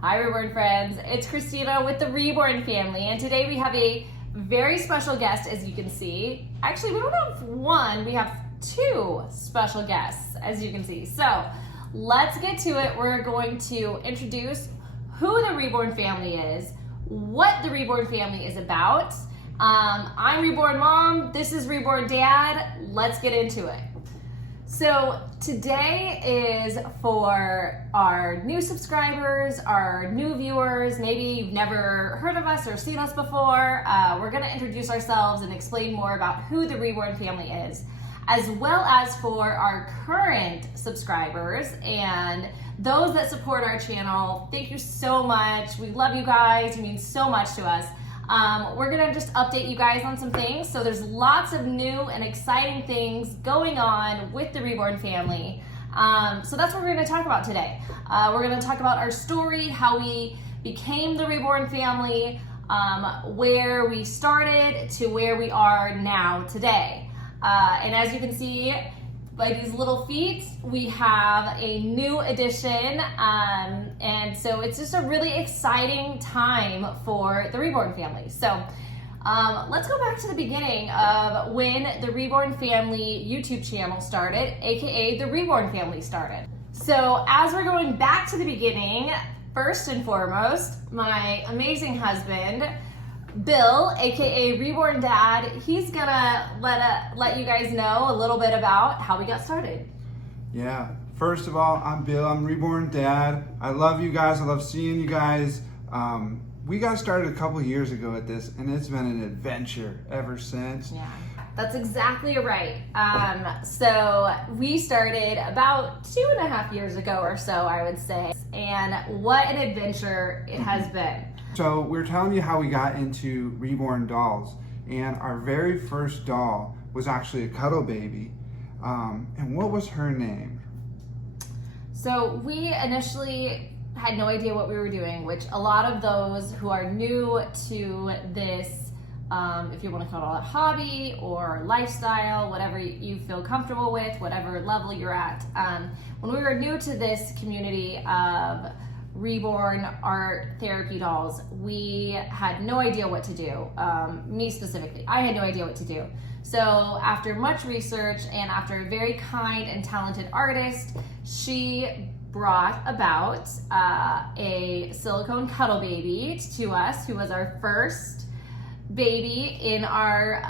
Hi Reborn friends, it's Christina with the Reborn family, and today we have a very special guest, as you can see. Actually, we don't have one, we have two special guests, as you can see. So let's get to it. We're going to introduce who the Reborn family is, what the Reborn family is about. I'm Reborn Mom, this is Reborn Dad. Let's get into it. So today is for our new subscribers, our new viewers. Maybe you've never heard of us or seen us before. We're going to introduce ourselves and explain more about who the Reborn family is, as well as for our current subscribers and those that support our channel. Thank you so much. We love you guys. You mean so much to us. We're gonna just update you guys on some things. So there's lots of new and exciting things going on with the Reborn family. So that's what we're gonna talk about today. We're gonna talk about our story, how we became the Reborn family, where we started to where we are now today. And as you can see by these little feet, we have a new addition, and so it's just a really exciting time for the Reborn family. So let's go back to the beginning of when the Reborn family YouTube channel started, aka the Reborn family started. So as we're going back to the beginning, first and foremost, my amazing husband, Bill, aka Reborn Dad, he's gonna let you guys know a little bit about how we got started. Yeah, first of all, I'm Bill, I'm Reborn Dad. I love you guys, I love seeing you guys. We got started a couple years ago at this, and it's been an adventure ever since. Yeah, that's exactly right. So we started about 2.5 years ago or so, I would say, and what an adventure it has been. So we're telling you how we got into Reborn dolls, and our very first doll was actually a cuddle baby. And what was her name? So we initially had no idea what we were doing, which a lot of those who are new to this, if you want to call it a hobby or lifestyle, whatever you feel comfortable with, whatever level you're at. When we were new to this community of Reborn art therapy dolls, we had no idea what to do. Me specifically, I had no idea what to do. So after much research and after a very kind and talented artist, she brought about a silicone cuddle baby to us, who was our first baby in our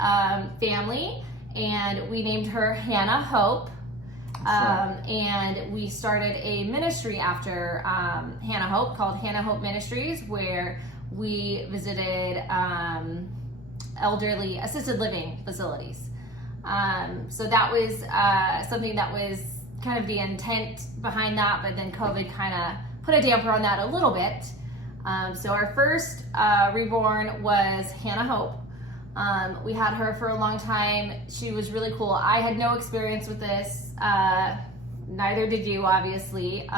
family, and we named her Hannah Hope. And we started a ministry after Hannah Hope called Hannah Hope Ministries, where we visited elderly assisted living facilities. So that was something that was kind of the intent behind that, but then COVID kind of put a damper on that a little bit. So our first Reborn was Hannah Hope. We had her for a long time. She was really cool. I had no experience with this. Neither did you, obviously.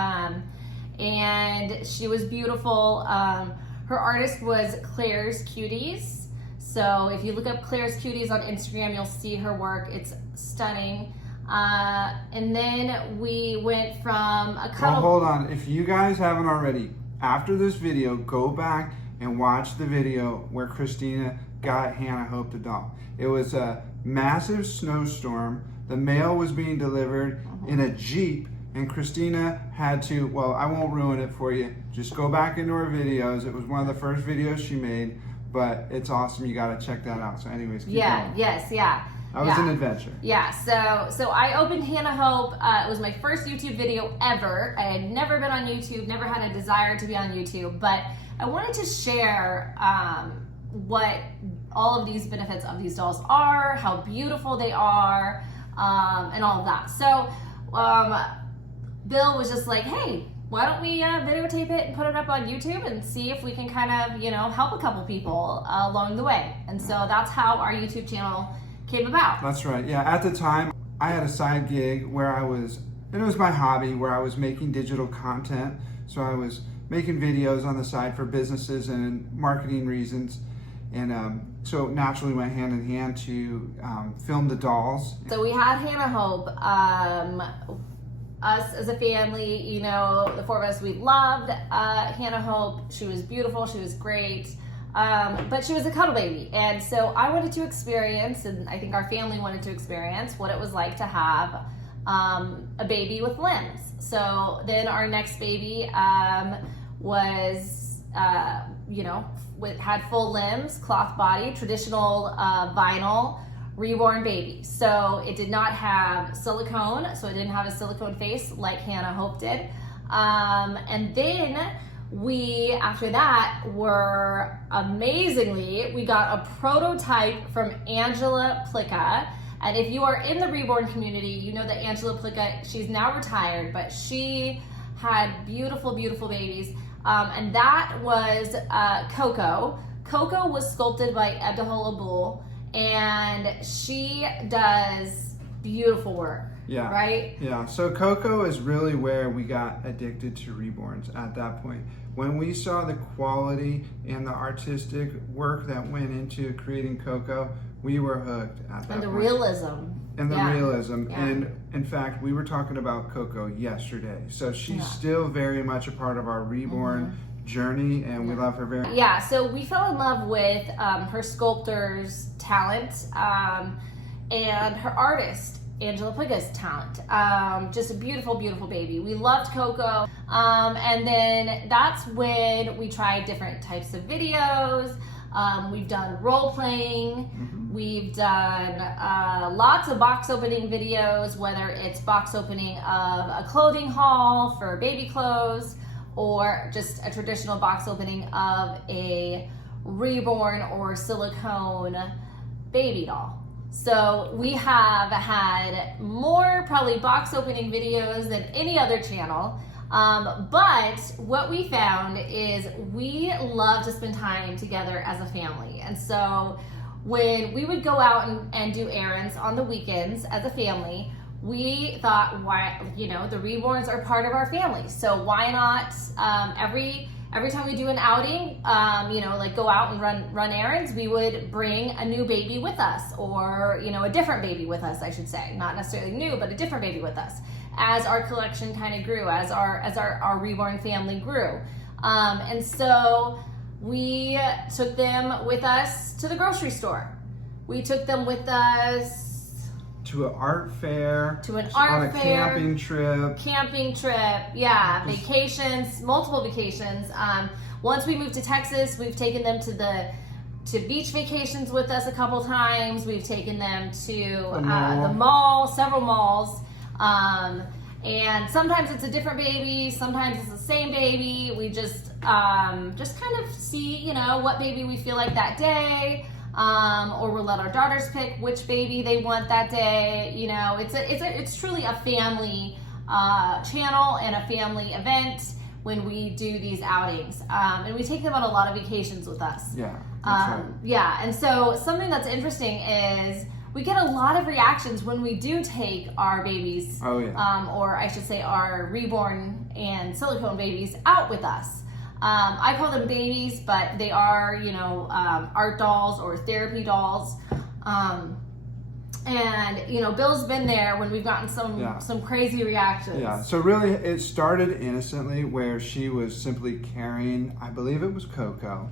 And she was beautiful. Her artist was Claire's Cuties. So if you look up Claire's Cuties on Instagram, you'll see her work. It's stunning. And then we went from a couple... Well, hold on. If you guys haven't already, after this video, go back and watch the video where Christina got Hannah Hope the doll. It was a massive snowstorm. The mail was being delivered in a Jeep, and Christina had to, well, I won't ruin it for you. Just go back into her videos. It was one of the first videos she made, but it's awesome. You got to check that out. So anyways, keep going. Yeah. That was an adventure. Yeah, so I opened Hannah Hope. It was my first YouTube video ever. I had never been on YouTube, never had a desire to be on YouTube, but I wanted to share what all of these benefits of these dolls are, how beautiful they are, and all of that. So Bill was just like, hey, why don't we videotape it and put it up on YouTube and see if we can kind of, help a couple people along the way. And so that's how our YouTube channel came about. That's right. Yeah, at the time, I had a side gig where and it was my hobby, where I was making digital content. So I was making videos on the side for businesses and marketing reasons. And so it naturally went hand in hand to film the dolls. So we had Hannah Hope us as a family, you know, the four of us, we loved Hannah Hope. She was beautiful, she was great, but she was a cuddle baby. And so I wanted to experience, and I think our family wanted to experience, what it was like to have a baby with limbs. So then our next baby was, you know, had full limbs, cloth body, traditional vinyl, reborn baby. So it did not have silicone, so it didn't have a silicone face like Hannah Hope did. And then we, after that, were amazingly, we got a prototype from Angela Plicka. And if you are in the Reborn community, you know that Angela Plicka, she's now retired, but she had beautiful, beautiful babies. And that was Coco. Coco was sculpted by Abdul Bull, and she does beautiful work. Yeah. Right? Yeah. So Coco is really where we got addicted to Reborns at that point. When we saw the quality and the artistic work that went into creating Coco, we were hooked at that point. And the realism. And the realism. Yeah. And in fact, we were talking about Coco yesterday. So she's still very much a part of our Reborn journey, and we love her very much. Yeah, so we fell in love with her sculptor's talent and her artist, Angela Plicka's talent. Just a beautiful, beautiful baby. We loved Coco. And then that's when we tried different types of videos. We've done role playing. We've done lots of box opening videos, whether it's box opening of a clothing haul for baby clothes, or just a traditional box opening of a reborn or silicone baby doll. So we have had more probably box opening videos than any other channel. But what we found is we love to spend time together as a family. And so when we would go out and do errands on the weekends as a family, we thought, why, you know, the Reborns are part of our family. So why not every time we do an outing, you know, like go out and run errands, we would bring a new baby with us, or, you know, a different baby with us, I should say. Not necessarily new, but a different baby with us, as our collection kind of grew, as our Reborn family grew. And so we took them with us to the grocery store. We took them with us to an art fair, on a camping trip, yeah, vacations, multiple vacations. Once we moved to Texas, we've taken them to beach vacations with us a couple times. We've taken them to the mall, several malls. And sometimes it's a different baby, sometimes it's the same baby. We just kind of see, you know, what baby we feel like that day. Or we'll let our daughters pick which baby they want that day. You know, it's truly a family channel and a family event when we do these outings. And we take them on a lot of vacations with us. Yeah, that's right. Yeah, and so something that's interesting is we get a lot of reactions when we do take our babies, or I should say our Reborn and silicone babies out with us. I call them babies, but they are, you know, art dolls or therapy dolls. And, you know, Bill's been there when we've gotten some crazy reactions. Yeah, so really it started innocently where she was simply carrying, I believe it was Coco.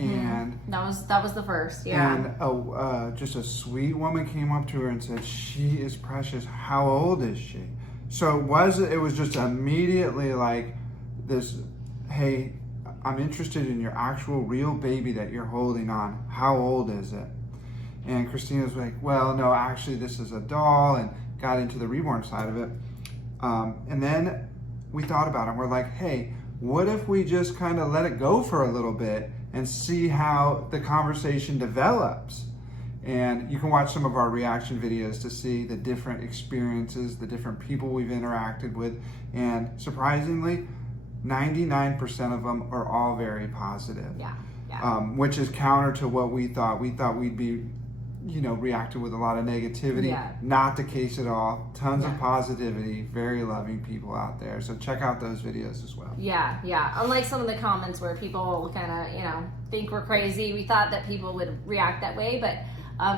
And that was the first, yeah. And just a sweet woman came up to her and said, "She is precious. How old is she?" So it was just immediately like this, "Hey, I'm interested in your actual real baby that you're holding on. How old is it?" And Christina was like, "Well, no, actually this is a doll," and got into the Reborn side of it. And then we thought about it. We're like, "Hey, what if we just kind of let it go for a little bit and see how the conversation develops?" And you can watch some of our reaction videos to see the different experiences, the different people we've interacted with. And surprisingly, 99% of them are all very positive. Yeah. Which is counter to what we thought. We thought we'd be, you know, reacting with a lot of negativity. Yeah. Not the case at all. Tons of positivity, very loving people out there. So check out those videos as well. Yeah. Unlike some of the comments where people kind of, you know, think we're crazy. We thought that people would react that way, but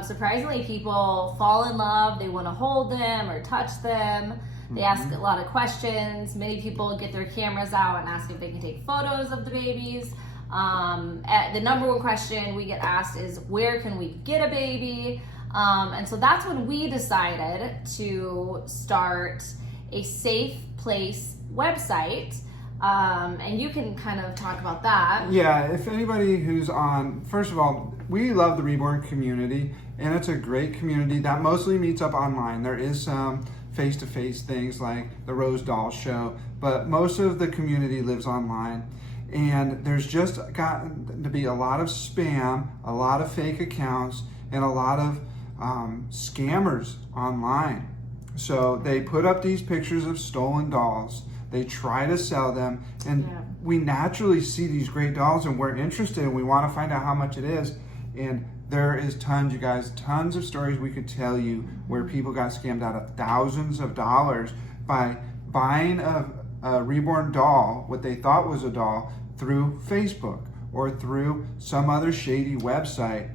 surprisingly, people fall in love. They want to hold them or touch them. They ask a lot of questions. Many people get their cameras out and ask if they can take photos of the babies. The number one question we get asked is, where can we get a baby? And so that's when we decided to start a safe place website. And you can kind of talk about that. Yeah, if anybody who's on, first of all, we love the Reborn community, and it's a great community that mostly meets up online. There is some face-to-face things like the Rose Doll Show, but most of the community lives online. And there's just gotten to be a lot of spam, a lot of fake accounts, and a lot of scammers online. So they put up these pictures of stolen dolls. They try to sell them, and we naturally see these great dolls, and we're interested, and we want to find out how much it is. And there is tons, you guys, tons of stories we could tell you where people got scammed out of thousands of dollars by buying a reborn doll, what they thought was a doll, through Facebook or through some other shady website.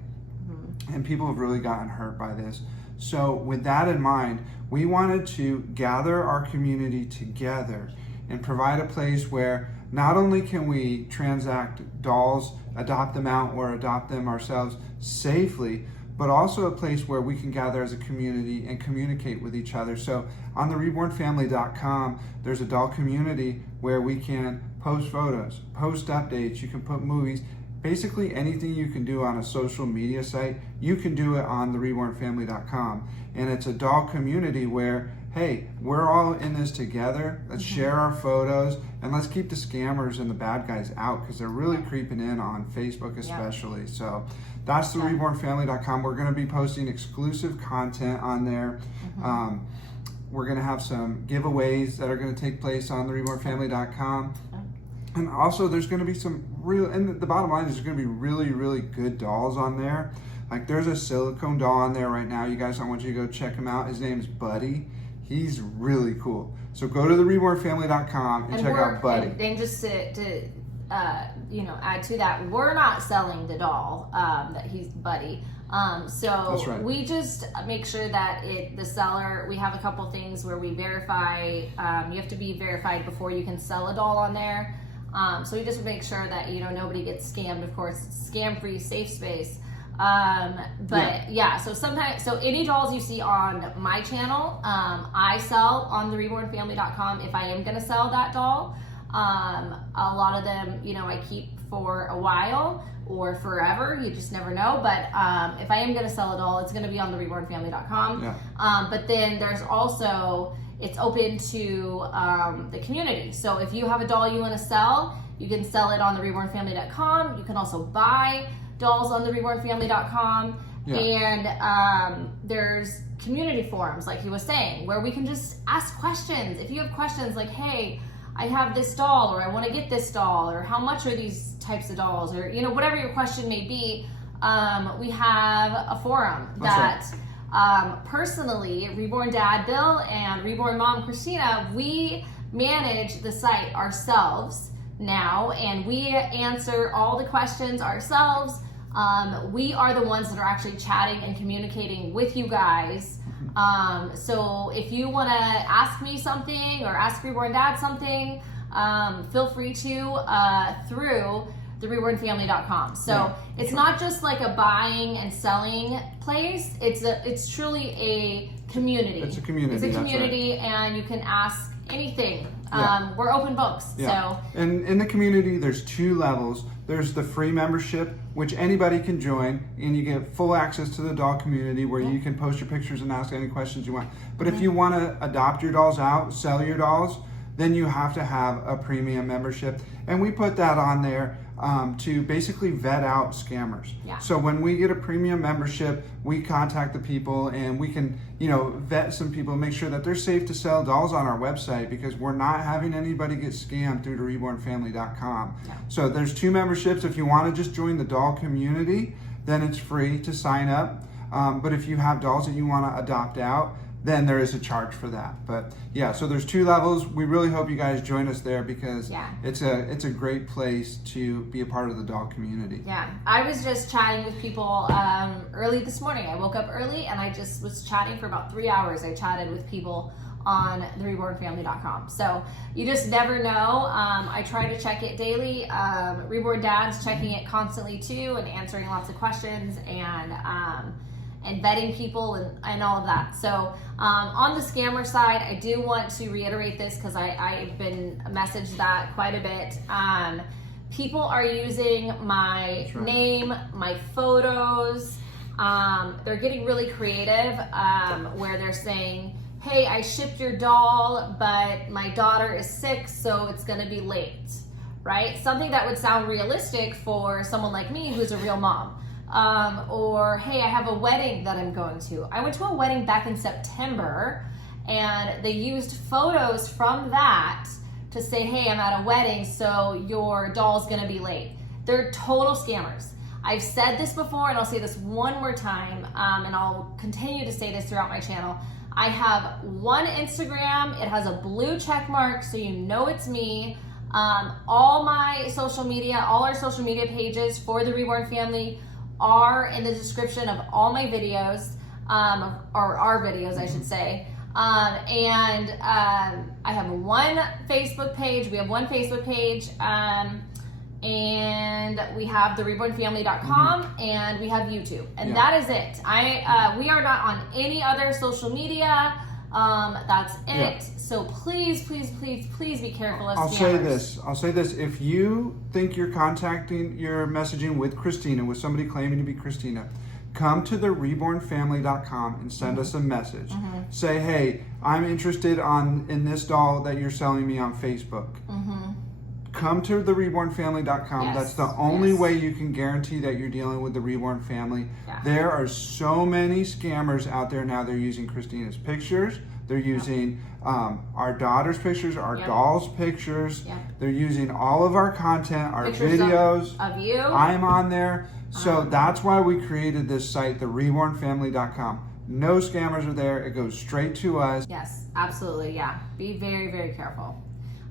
And people have really gotten hurt by this. So with that in mind, we wanted to gather our community together and provide a place where not only can we transact dolls, adopt them out, or adopt them ourselves safely, but also a place where we can gather as a community and communicate with each other. So on the rebornfamily.com, there's a doll community where we can post photos, post updates, you can put movies. Basically anything you can do on a social media site, you can do it on the rebornfamily.com. And it's a doll community where, hey, we're all in this together. Let's share our photos, and let's keep the scammers and the bad guys out, because they're really creeping in on Facebook especially. So that's the rebornfamily.com. We're going to be posting exclusive content on there. We're going to have some giveaways that are going to take place on the rebornfamily.com. And also there's going to be some real, and the bottom line is there's going to be really, really good dolls on there. Like there's a silicone doll on there right now. You guys, I want you to go check him out. His name's Buddy. He's really cool. So go to the rebornfamily.com and check out Buddy. And just to add to that, we're not selling the doll that he's Buddy. That's right. We just make sure that the seller, we have a couple things where we verify, you have to be verified before you can sell a doll on there. So we just make sure that, nobody gets scammed. Of course, it's scam-free, safe space. So any dolls you see on my channel, I sell on the rebornfamily.com if I am going to sell that doll. A lot of them, I keep for a while or forever. You just never know. But if I am going to sell a doll, it's going to be on the rebornfamily.com. But then there's also, it's open to the community. So if you have a doll you want to sell, you can sell it on the rebornfamily.com. You can also buy dolls on the rebornfamily.com. And there's community forums, like he was saying, where we can just ask questions. If you have questions like, hey, I have this doll, or I want to get this doll, or how much are these types of dolls, or whatever your question may be, we have a forum that personally, Reborn Dad Bill and Reborn Mom Christina, we manage the site ourselves now, and we answer all the questions ourselves. We are the ones that are actually chatting and communicating with you guys. So if you want to ask me something or ask Reborn Dad something, feel free to through the rebornfamily.com. So it's not just like a buying and selling place. It's truly a community. It's a community. It's a community, and you can ask anything. We're open books. So, and in the community, there's 2 levels. There's the free membership, which anybody can join, and you get full access to the doll community where you can post your pictures and ask any questions you want. But if you want to adopt your dolls out, sell your dolls, then you have to have a premium membership. And we put that on there to basically vet out scammers. So when we get a premium membership, we contact the people, and we can, vet some people, make sure that they're safe to sell dolls on our website, because we're not having anybody get scammed through the rebornfamily.com. So there's 2 memberships. If you want to just join the doll community, then it's free to sign up. But if you have dolls that you want to adopt out, then there is a charge for that. But so there's 2 levels. We really hope you guys join us there, because it's a great place to be a part of the doll community. I was just chatting with people early this morning. I woke up early and I just was chatting for about 3 hours. I chatted with people on theirvweeks.com. So you just never know. I try to check it daily. Reborn Dad's checking it constantly too, and answering lots of questions, and vetting people and all of that. So on the scammer side, I do want to reiterate this because I've been messaged that quite a bit. People are using my name, my photos. They're getting really creative where they're saying, hey, I shipped your doll, but my daughter is sick, so it's gonna be late, right? Something that would sound realistic for someone like me who's a real mom. Or, hey, I have a wedding that I'm going to. I went to a wedding back in September, and they used photos from that to say, hey, I'm at a wedding, so your doll's gonna be late. They're total scammers. I've said this before, and I'll say this one more time, and I'll continue to say this throughout my channel. I have one Instagram. It has a blue check mark, so you know it's me. All my social media, all our social media pages for the Reborn family are in the description of all my videos, or our videos, I should say. I have one Facebook page. We have one Facebook page, and we have theirvweeks.com, and we have YouTube, and that is it. We are not on any other social media. That's it. So please, please, please, please be careful of scammers. I'll say this. If you think you're messaging with Christina, with somebody claiming to be Christina, come to theirvweeks.com and send us a message. Say, hey, I'm interested in this doll that you're selling me on Facebook. Come to theirvweeks.com. Yes. That's the only way you can guarantee that you're dealing with the Reborn family. There are so many scammers out there now. They're using Christina's pictures. They're using our daughter's pictures, our doll's pictures. They're using all of our content, our pictures videos. Of you. I'm on there. So that's why we created this site, theirvweeks.com. No scammers are there. It goes straight to us. Yes, absolutely. Yeah. Be very, very careful.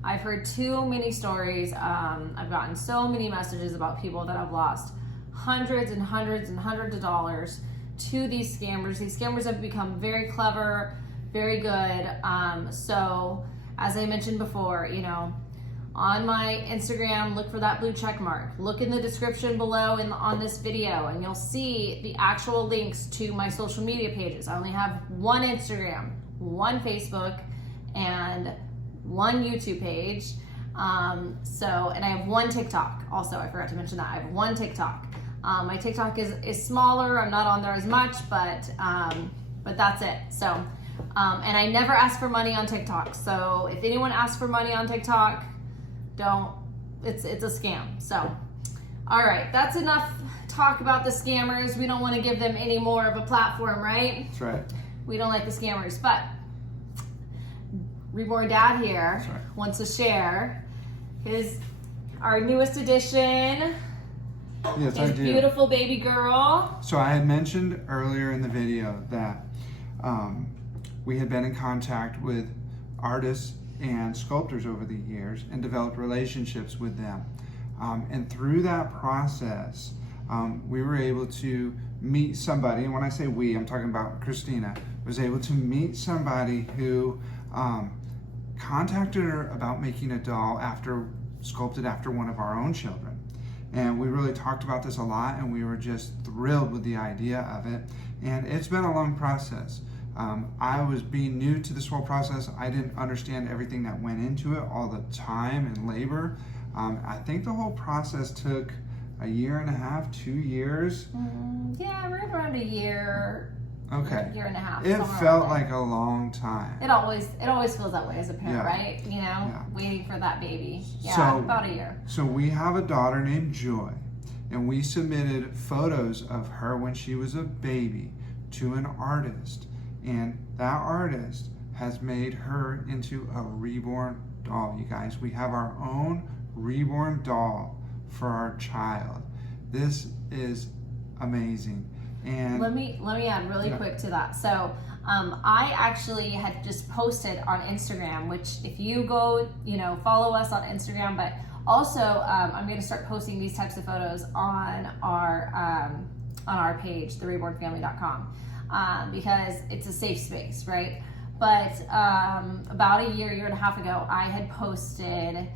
I've heard too many stories. I've gotten so many messages about people that have lost hundreds and hundreds and hundreds of dollars to these scammers. These scammers have become very clever, very good. So as I mentioned before, on my Instagram, look for that blue check mark. Look in the description below on this video, and you'll see the actual links to my social media pages. I only have one Instagram, one Facebook, and one YouTube page. And I have one TikTok also. I forgot to mention that. I have one TikTok. My TikTok is smaller. I'm not on there as much, but that's it. So, and I never ask for money on TikTok. So if anyone asks for money on TikTok, it's a scam. So, all right, that's enough talk about the scammers. We don't want to give them any more of a platform, right? That's right. We don't like the scammers, but Reborn Dad here wants to share our newest addition. Yes, I do. Beautiful baby girl. So I had mentioned earlier in the video that we had been in contact with artists and sculptors over the years and developed relationships with them. And through that process, we were able to meet somebody, and when I say we, I'm talking about Christina, was able to meet somebody who contacted her about making a doll sculpted after one of our own children. And we really talked about this a lot, and we were just thrilled with the idea of it. And it's been a long process. I was being new to this whole process. I didn't understand everything that went into it, all the time and labor. I think the whole process took a year and a half, 2 years. Yeah, right around a year. Okay. A year and a half. It felt like a long time. It always feels that way as a parent, right? Waiting for that baby. Yeah, so, about a year. So we have a daughter named Joy, and we submitted photos of her when she was a baby to an artist, and that artist has made her into a reborn doll. You guys, we have our own reborn doll for our child. This is amazing. And let me add really quick to that. So I actually had just posted on Instagram, which if you go, follow us on Instagram, but also I'm going to start posting these types of photos on our page, theirvweeks.com, because it's a safe space, right? but about a year and a half ago, I had posted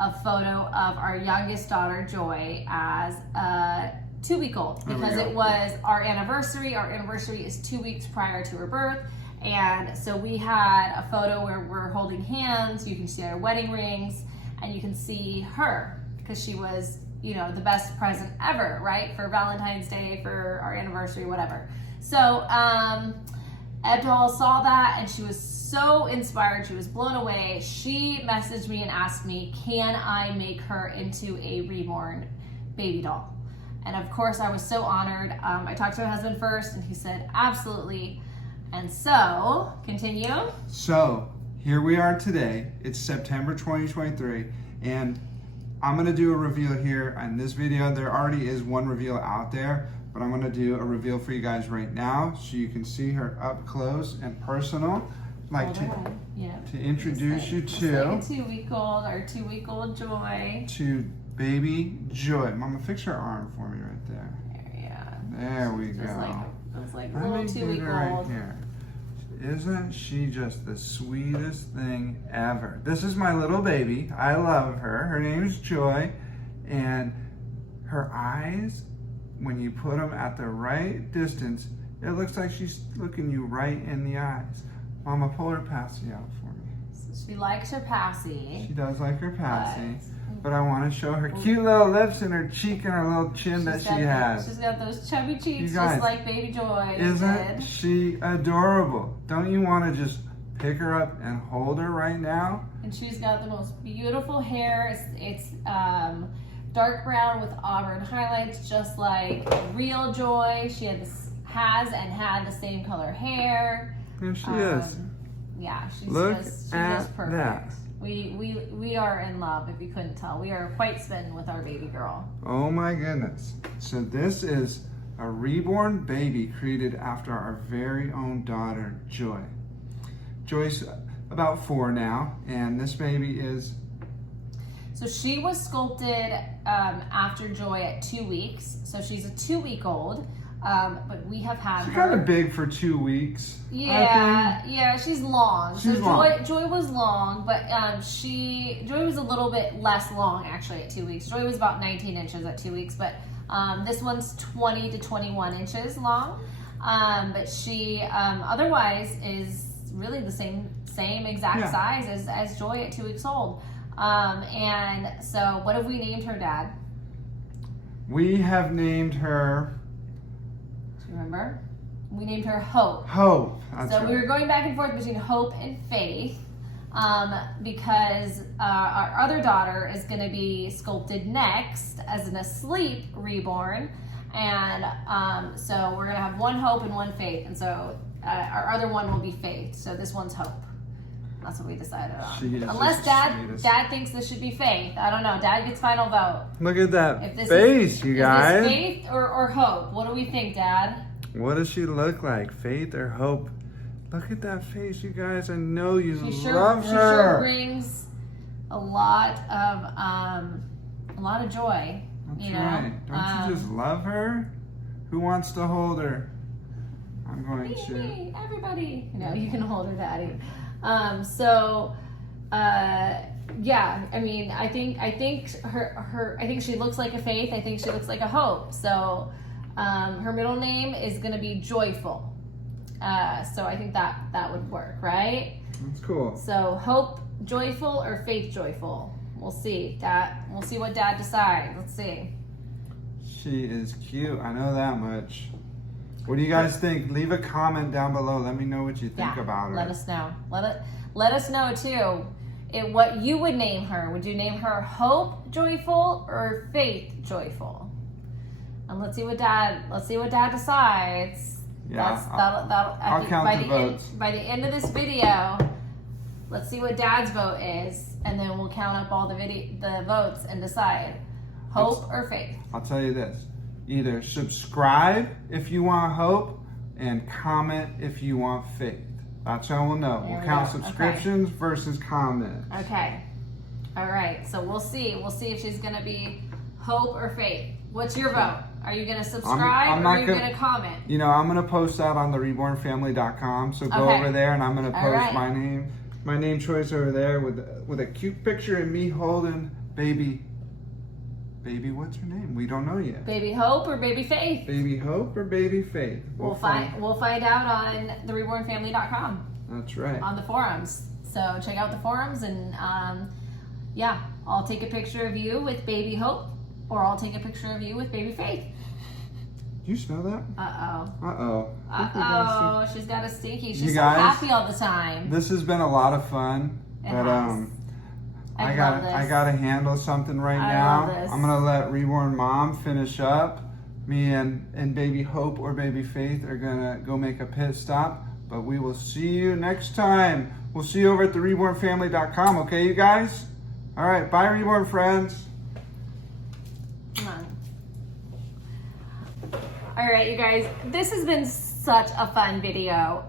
a photo of our youngest daughter, Joy, as a 2-week-old because it was our anniversary. Our anniversary is 2 weeks prior to her birth. And so we had a photo where we're holding hands. You can see our wedding rings and you can see her because she was, you know, the best present ever, right? For Valentine's Day, for our anniversary, whatever. So Abdul saw that and she was so inspired. She was blown away. She messaged me and asked me, can I make her into a reborn baby doll? And of course I was so honored. I talked to my husband first and he said, absolutely. And so, continue. So, here we are today. It's September 2023 and I'm gonna do a reveal here on this video. There already is one reveal out there, but I'm gonna do a reveal for you guys right now so you can see her up close and personal. Like to introduce you to like a 2-week-old, our 2-week-old Joy. To baby Joy. Mama, fix her arm for me right there. There we go. It's like a little 2-week-old. Right here. Isn't she just the sweetest thing ever? This is my little baby. I love her. Her name is Joy. And her eyes, when you put them at the right distance, it looks like she's looking you right in the eyes. Mama, pull her passy out for me. So she likes her passy. She does like her passy. But I want to show her cute little lips and her cheek and her little chin that she has. She's got those chubby cheeks just like baby Joy. Isn't she adorable? Don't you want to just pick her up and hold her right now? And she's got the most beautiful hair. It's dark brown with auburn highlights, just like real Joy. She had the same color hair. And she is. Yeah, she's just perfect. That. We are in love, if you couldn't tell. We are quite smitten with our baby girl. Oh my goodness. So this is a reborn baby created after our very own daughter, Joy. Joy's about 4 now, and this baby is... So she was sculpted after Joy at 2 weeks. So she's a 2-week-old. But we have had she's her. kind of big for 2 weeks. Yeah, she's long. She's long. Joy was long, but Joy was a little bit less long actually at 2 weeks. Joy was about 19 inches at 2 weeks, but this one's 20 to 21 inches long. But she otherwise is really the same exact size as Joy at 2 weeks old. And so what have we named her, Dad? We have named her... Remember? We named her Hope. Hope. That's right. We were going back and forth between Hope and Faith because our other daughter is going to be sculpted next as an asleep reborn. And so we're going to have one Hope and one Faith. And so our other one will be Faith. So this one's Hope. That's what we decided on. Unless Dad thinks this should be Faith. I don't know. Dad gets final vote. Look at that face, you guys. Is this Faith or Hope? What do we think, Dad? What does she look like? Faith or Hope? Look at that face, you guys. I know you love her. She sure brings a lot of joy. That's right. Don't you just love her? Who wants to hold her? I'm going to. Me, everybody. You can hold her, Daddy. Yeah, I mean, I think she looks like a Faith. I think she looks like a Hope. So, her middle name is going to be Joyful. So I think that would work, right? That's cool. So Hope Joyful or Faith Joyful? We'll see. We'll see what Dad decides. Let's see. She is cute. I know that much. What do you guys think? Leave a comment down below. Let me know what you think about her. Let us know. Let us know too. What you would name her. Would you name her Hope Joyful or Faith Joyful? And let's see what Dad decides. Yeah, I'll count the votes. By the end of this video, let's see what Dad's vote is, and then we'll count up all the votes and decide Hope or Faith. I'll tell you this. Either subscribe if you want Hope and comment if you want Faith. That's how we'll know. We'll count subscriptions versus comments. Okay. All right. So we'll see. We'll see if she's going to be Hope or Faith. What's your vote? Are you gonna subscribe or are you gonna comment? You know, I'm gonna post that on the rebornfamily.com. So go over there, and I'm gonna post my name choice over there with a cute picture of me holding baby. What's her name? We don't know yet. Baby Hope or Baby Faith? Baby Hope or Baby Faith? We'll find out on theirvweeks.com. That's right. On the forums. So check out the forums, and yeah, I'll take a picture of you with Baby Hope, or I'll take a picture of you with Baby Faith. Do you smell that? Uh-oh, she's got a stinky. She's so guys, happy all the time. This has been a lot of fun, I gotta handle something right now. I'm gonna let Reborn Mom finish up. Me and Baby Hope or Baby Faith are gonna go make a pit stop, but we will see you next time. We'll see you over at theirvweeks.com, okay, you guys? All right, bye, Reborn friends. Come on. All right, you guys, this has been such a fun video.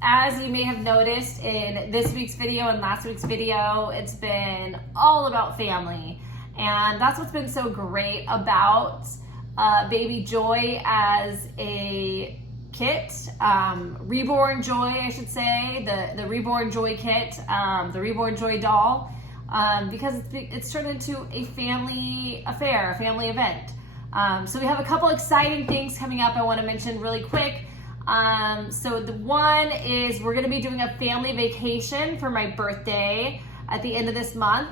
As you may have noticed in this week's video and last week's video, it's been all about family. And that's what's been so great about Baby Joy as a kit, Reborn Joy, I should say, the Reborn Joy kit, the Reborn Joy doll, because it's turned into a family affair, a family event. So we have a couple exciting things coming up I want to mention really quick. So the one is we're going to be doing a family vacation for my birthday at the end of this month,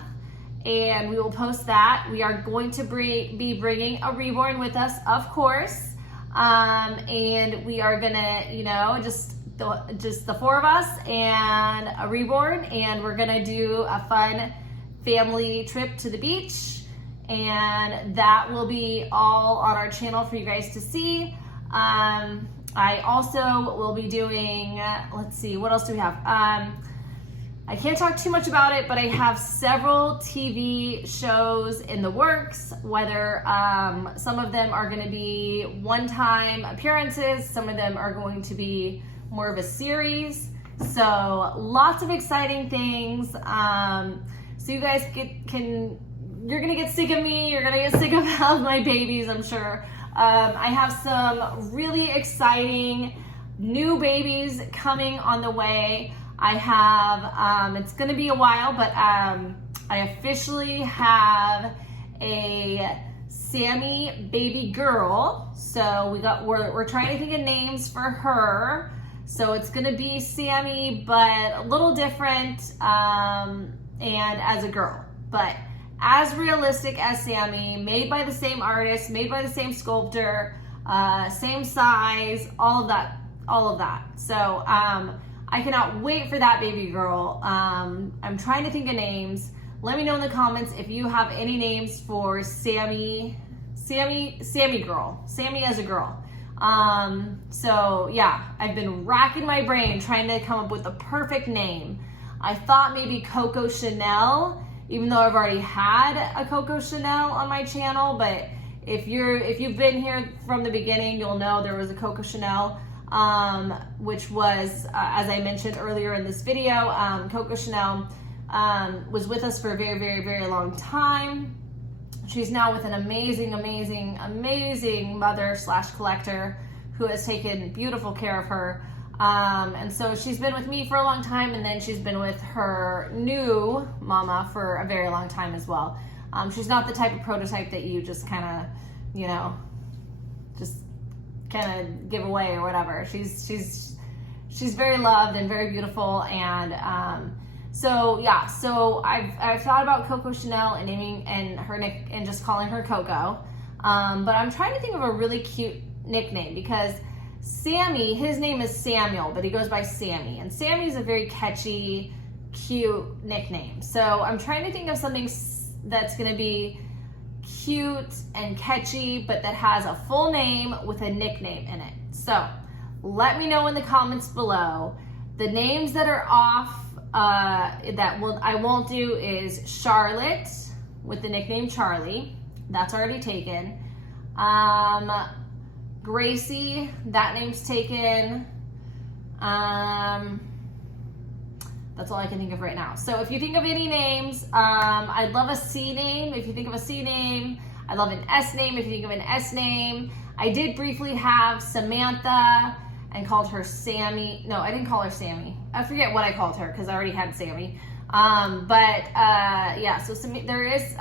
and we will post that. We are going to be bringing a Reborn with us, of course, and we are gonna, you know, just the four of us and a Reborn, and we're gonna do a fun family trip to the beach, and that will be all on our channel for you guys to see. I also will be doing, let's see, what else do we have? I can't talk too much about it, but I have several TV shows in the works, whether some of them are going to be one-time appearances, some of them are going to be more of a series. So lots of exciting things. So you guys you're going to get sick of me, you're going to get sick of my babies, I'm sure. I have some really exciting new babies coming on the way. I have, it's gonna be a while, but I officially have a Sammy baby girl. So we're trying to think of names for her. So it's gonna be Sammy, but a little different, and as a girl, but as realistic as Sammy, made by the same artist, made by the same sculptor, same size, all of that. So I cannot wait for that baby girl. I'm trying to think of names. Let me know in the comments if you have any names for Sammy girl, Sammy as a girl. So yeah, I've been racking my brain trying to come up with the perfect name. I thought maybe Coco Chanel, even though I've already had a Coco Chanel on my channel, but if you've been here from the beginning, you'll know there was a Coco Chanel, which was, as I mentioned earlier in this video, Coco Chanel was with us for a very, very, very long time. She's now with an amazing, amazing, amazing mother / collector who has taken beautiful care of her. And so she's been with me for a long time, and then she's been with her new mama for a very long time as well. She's not the type of prototype that you just kind of, you know, just kind of give away or whatever. She's very loved and very beautiful, and so yeah. So I've thought about Coco Chanel and naming and just calling her Coco, but I'm trying to think of a really cute nickname because Sammy, his name is Samuel, but he goes by Sammy, and Sammy is a very catchy, cute nickname. So I'm trying to think of something that's going to be cute and catchy, but that has a full name with a nickname in it. So let me know in the comments below. The names that are off I won't do is Charlotte with the nickname Charlie. That's already taken. Gracie, that name's taken. That's all I can think of right now. So if you think of any names, I'd love a C name. If you think of a C name, I love an S name if you think of an S name. I did briefly have Samantha and called her Sammy. No, I didn't call her Sammy. I forget what I called her because I already had Sammy. Yeah, so there is,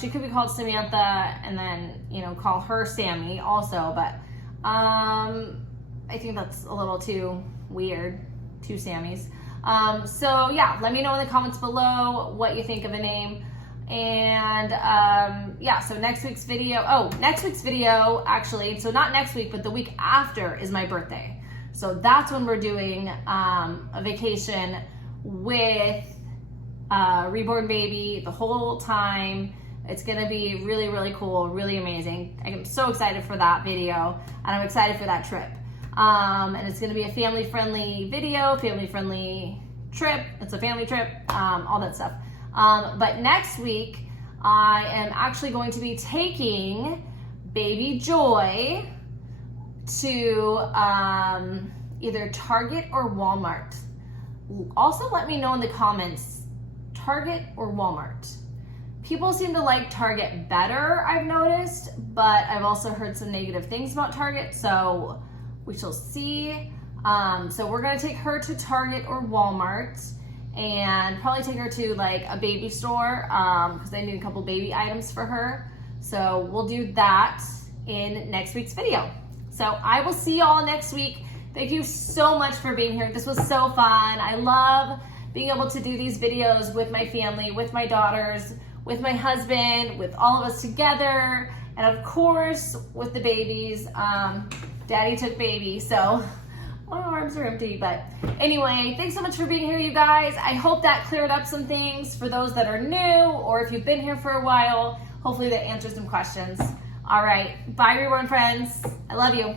she could be called Samantha and then, call her Sammy also, but I think that's a little too weird, two Sammys. So yeah, let me know in the comments below what you think of a name. And yeah, so next week's video, actually, so not next week, but the week after is my birthday. So that's when we're doing a vacation with Reborn Baby the whole time. It's gonna be really, really cool, really amazing. I'm so excited for that video, and I'm excited for that trip. And it's gonna be a family-friendly video, family-friendly trip. It's a family trip, all that stuff. But next week, I am actually going to be taking baby Joy to either Target or Walmart. Also, let me know in the comments, Target or Walmart. People seem to like Target better, I've noticed, but I've also heard some negative things about Target, so we shall see. So we're gonna take her to Target or Walmart and probably take her to like a baby store because I need a couple baby items for her. So we'll do that in next week's video. So I will see you all next week. Thank you so much for being here. This was so fun. I love being able to do these videos with my family, with my daughters, with my husband, with all of us together, and of course with the babies. Daddy took baby, so my arms are empty, but anyway, thanks so much for being here, you guys. I hope that cleared up some things for those that are new, or if you've been here for a while, hopefully that answers some questions. All right, bye Reborn friends. I love you.